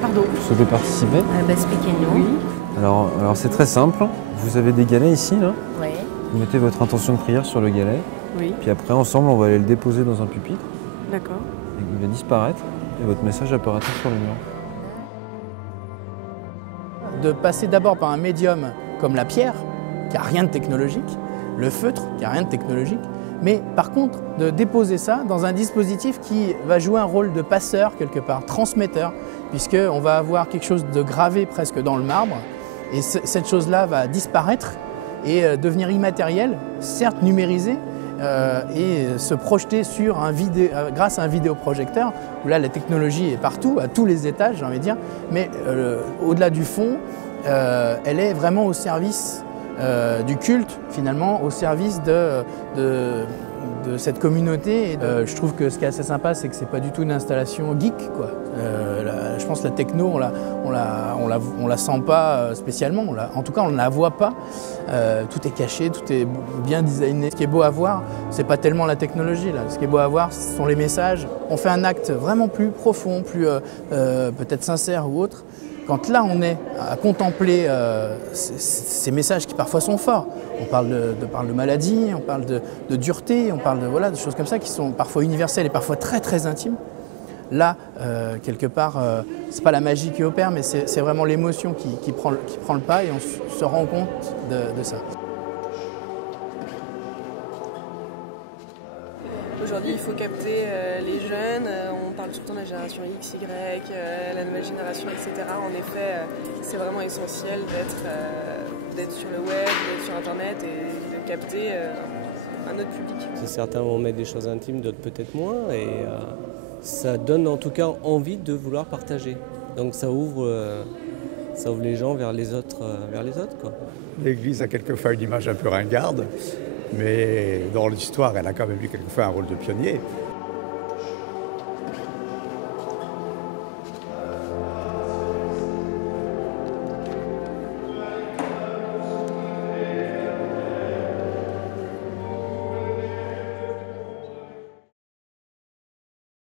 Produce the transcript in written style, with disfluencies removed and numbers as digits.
Pardon. Vous souhaitez participer? Expliquez-nous. Oui. Alors c'est très simple. Vous avez des galets ici, là. Oui. Vous mettez votre intention de prière sur le galet. Oui. Puis après, ensemble, on va aller le déposer dans un pupitre. D'accord. Il va disparaître et votre message apparaîtra sur le mur. De passer d'abord par un médium comme la pierre, qui n'a rien de technologique, le feutre, qui n'a rien de technologique, mais par contre de déposer ça dans un dispositif qui va jouer un rôle de passeur quelque part, transmetteur, puisqu'on va avoir quelque chose de gravé presque dans le marbre, et cette chose-là va disparaître et devenir immatérielle, certes numérisée, et se projeter sur grâce à un vidéoprojecteur, où là la technologie est partout, à tous les étages, j'ai envie de dire, mais au-delà du fond, elle est vraiment au service du culte, finalement, au service de cette communauté. Et je trouve que ce qui est assez sympa, c'est que c'est pas du tout une installation geek, quoi. Je pense que la techno, on la sent pas spécialement. En tout cas, on ne la voit pas. Tout est caché, tout est bien designé. Ce qui est beau à voir, c'est pas tellement la technologie, là. Ce qui est beau à voir, ce sont les messages. On fait un acte vraiment plus profond, plus peut-être sincère ou autre. Quand là, on est à contempler ces messages qui parfois sont forts, on parle de maladie, on parle de dureté, on parle de choses comme ça qui sont parfois universelles et parfois très très intimes. Là, quelque part, c'est pas la magie qui opère, mais c'est vraiment l'émotion qui prend le pas et on se rend compte de ça. Aujourd'hui, il faut capter les jeunes. On parle tout le temps de la génération X, Y, la nouvelle génération, etc. En effet, c'est vraiment essentiel d'être sur le web, d'être sur Internet et de capter un autre public. Certains vont mettre des choses intimes, d'autres peut-être moins. Et ça donne en tout cas envie de vouloir partager. Donc ça ouvre les gens vers les autres, quoi. L'Église a quelquefois une image un peu ringarde, mais dans l'histoire, elle a quand même eu quelquefois un rôle de pionnier.